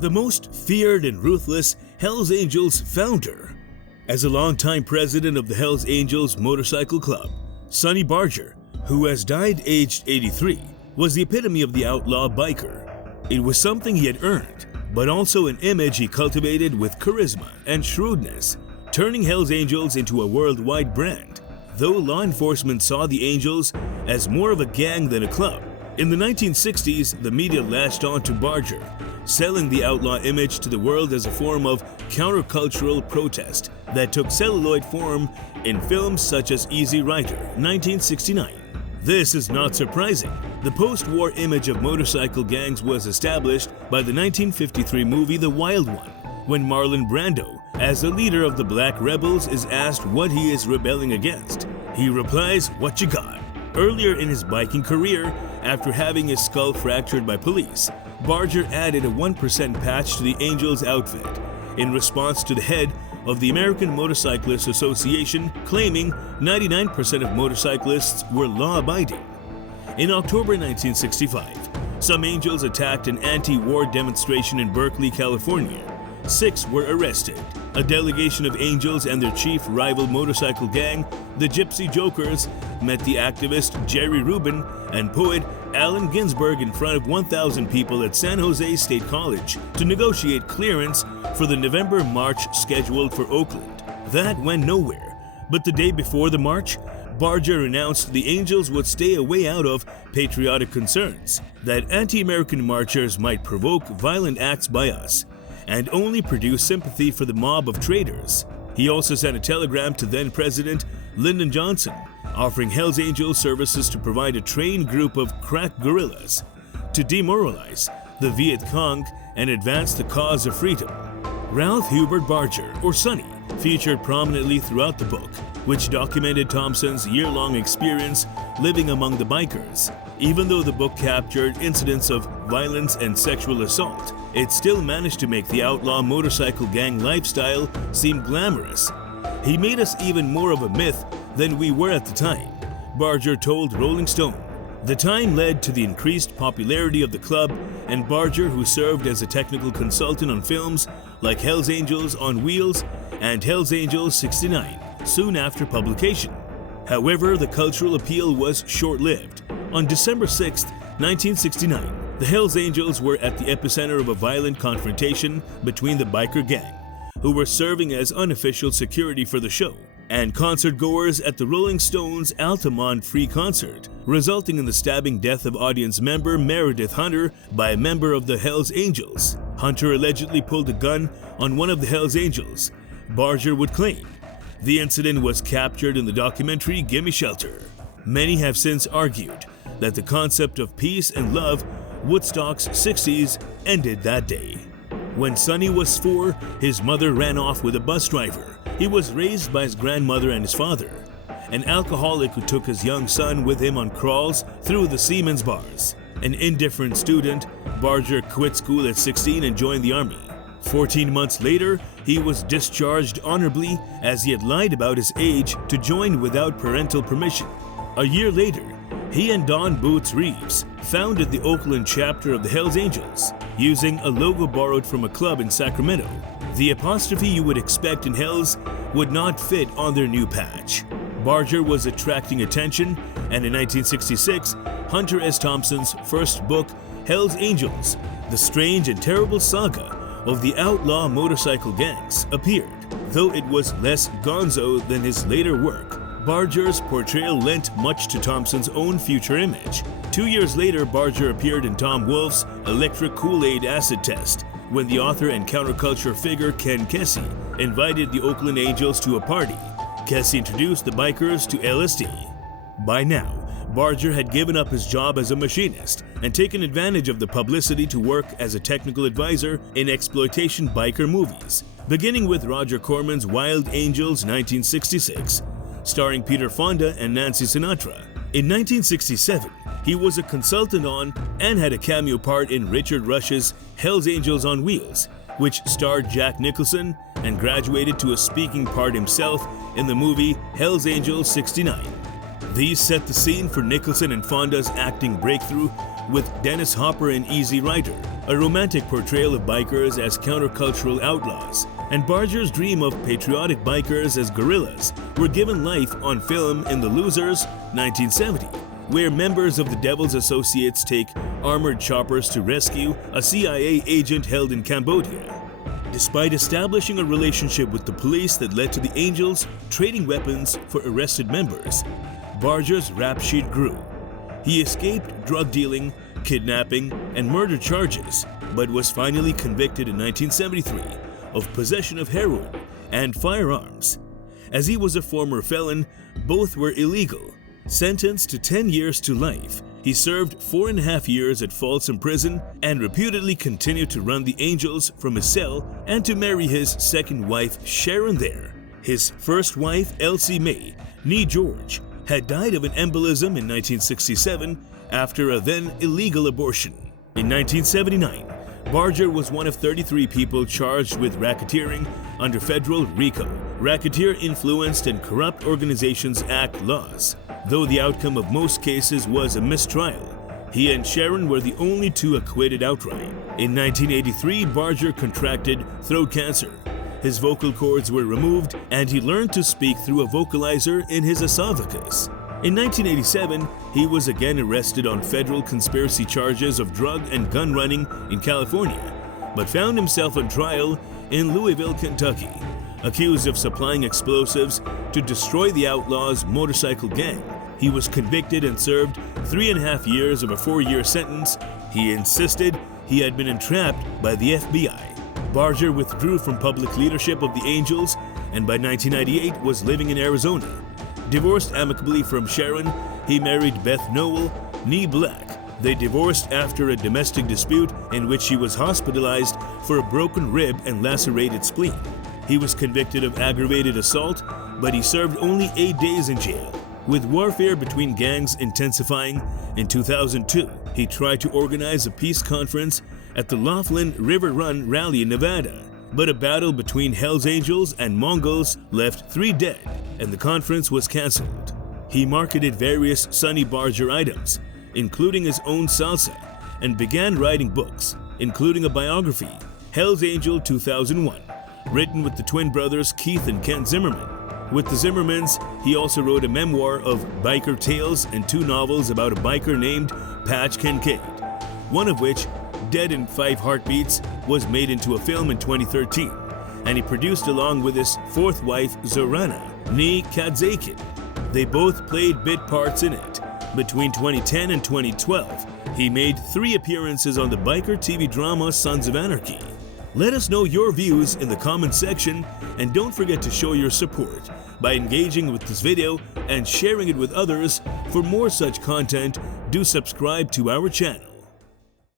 the most feared and ruthless Hells Angels founder. As a longtime president of the Hells Angels Motorcycle Club, Sonny Barger, who has died aged 83, was the epitome of the outlaw biker. It was something he had earned, but also an image he cultivated with charisma and shrewdness, turning Hells Angels into a worldwide brand. Though law enforcement saw the Angels as more of a gang than a club, in the 1960s the media latched on to Barger, selling the outlaw image to the world as a form of countercultural protest that took celluloid form in films such as Easy Rider, 1969. This is not surprising. The post-war image of motorcycle gangs was established by the 1953 movie The Wild One, when Marlon Brando, as the leader of the Black Rebels, is asked what he is rebelling against. He replies, "What you got?" Earlier in his biking career, after having his skull fractured by police, Barger added a 1% patch to the Angels outfit in response to the head of the American Motorcyclists Association claiming 99% of motorcyclists were law-abiding. In October 1965, some Angels attacked an anti-war demonstration in Berkeley, California. 6 were arrested. A delegation of Angels and their chief rival motorcycle gang, the Gypsy Jokers, met the activist Jerry Rubin and poet Allen Ginsberg in front of 1,000 people at San Jose State College to negotiate clearance for the November march scheduled for Oakland. That went nowhere, but the day before the march, Barger announced the Angels would stay away out of patriotic concerns, that anti-American marchers might provoke violent acts by us, and only produce sympathy for the mob of traitors. He also sent a telegram to then-President Lyndon Johnson, offering Hells Angels services to provide a trained group of crack guerrillas to demoralize the Viet Cong and advance the cause of freedom. Ralph Hubert Barger, or Sonny, featured prominently throughout the book, which documented Thompson's year-long experience living among the bikers. Even though the book captured incidents of violence and sexual assault, it still managed to make the outlaw motorcycle gang lifestyle seem glamorous. He made us even more of a myth than we were at the time, Barger told Rolling Stone. The time led to the increased popularity of the club, and Barger, who served as a technical consultant on films like Hells Angels on Wheels and Hells Angels 69, soon after publication. However, the cultural appeal was short-lived. On December 6, 1969, the Hells Angels were at the epicenter of a violent confrontation between the biker gang, who were serving as unofficial security for the show, and concert-goers at the Rolling Stones' Altamont Free Concert, resulting in the stabbing death of audience member Meredith Hunter by a member of the Hells Angels. Hunter allegedly pulled a gun on one of the Hells Angels, Barger would claim. The incident was captured in the documentary Gimme Shelter. Many have since argued that the concept of peace and love, Woodstock's 60s, ended that day. When Sonny was 4, his mother ran off with a bus driver. He was raised by his grandmother and his father, an alcoholic who took his young son with him on crawls through the Siemens bars. An indifferent student, Barger quit school at 16 and joined the army. 14 months later, he was discharged honorably as he had lied about his age to join without parental permission. A year later, he and Don Boots Reeves founded the Oakland chapter of the Hells Angels, using a logo borrowed from a club in Sacramento. The apostrophe you would expect in Hells would not fit on their new patch. Barger was attracting attention, and in 1966, Hunter S. Thompson's first book, Hells Angels, The Strange and Terrible Saga of the Outlaw Motorcycle Gangs, appeared. Though it was less gonzo than his later work, Barger's portrayal lent much to Thompson's own future image. 2 years later, Barger appeared in Tom Wolfe's Electric Kool-Aid Acid Test, when the author and counterculture figure Ken Kesey invited the Oakland Angels to a party. Kesey introduced the bikers to LSD. By now, Barger had given up his job as a machinist and taken advantage of the publicity to work as a technical advisor in exploitation biker movies, beginning with Roger Corman's Wild Angels 1966, starring Peter Fonda and Nancy Sinatra. In 1967, he was a consultant on and had a cameo part in Richard Rush's Hells Angels on Wheels, which starred Jack Nicholson and graduated to a speaking part himself in the movie Hells Angels 69. These set the scene for Nicholson and Fonda's acting breakthrough with Dennis Hopper in Easy Rider, a romantic portrayal of bikers as countercultural outlaws, and Barger's dream of patriotic bikers as guerrillas were given life on film in The Losers, 1970, where members of the Devil's Associates take armored choppers to rescue a CIA agent held in Cambodia. Despite establishing a relationship with the police that led to the Angels trading weapons for arrested members, Barger's rap sheet grew. He escaped drug dealing, kidnapping, and murder charges, but was finally convicted in 1973 of possession of heroin and firearms. As he was a former felon, both were illegal. Sentenced to 10 years to life, he served 4.5 years at Folsom Prison and reputedly continued to run the Angels from his cell and to marry his second wife, Sharon, there. His first wife, Elsie Mae, née George, had died of an embolism in 1967 after a then illegal abortion. In 1979, Barger was one of 33 people charged with racketeering under federal RICO, Racketeer Influenced and Corrupt Organizations Act laws. Though the outcome of most cases was a mistrial, he and Sharon were the only two acquitted outright. In 1983, Barger contracted throat cancer. His vocal cords were removed and he learned to speak through a vocalizer in his esophagus. In 1987, he was again arrested on federal conspiracy charges of drug and gun running in California, but found himself on trial in Louisville, Kentucky, accused of supplying explosives to destroy the Outlaws' motorcycle gang. He was convicted and served 3.5 years of a 4-year sentence. He insisted he had been entrapped by the FBI. Barger withdrew from public leadership of the Angels and by 1998 was living in Arizona. Divorced amicably from Sharon, he married Beth Noel, née Black. They divorced after a domestic dispute in which she was hospitalized for a broken rib and lacerated spleen. He was convicted of aggravated assault, but he served only 8 days in jail. With warfare between gangs intensifying, in 2002, he tried to organize a peace conference at the Laughlin River Run rally in Nevada, but a battle between Hells Angels and Mongols left 3 dead, and the conference was canceled. He marketed various Sonny Barger items, including his own salsa, and began writing books, including a biography, Hells Angel 2001, written with the twin brothers Keith and Kent Zimmerman. With the Zimmermans, he also wrote a memoir of biker tales and 2 novels about a biker named Patch Kincaid, one of which, Dead in 5 Heartbeats, was made into a film in 2013, and he produced along with his 4th wife Zorana, née Kadzakin. They both played bit parts in it. Between 2010 and 2012, he made 3 appearances on the biker TV drama Sons of Anarchy. Let us know your views in the comment section, and don't forget to show your support by engaging with this video and sharing it with others. For more such content, do subscribe to our channel.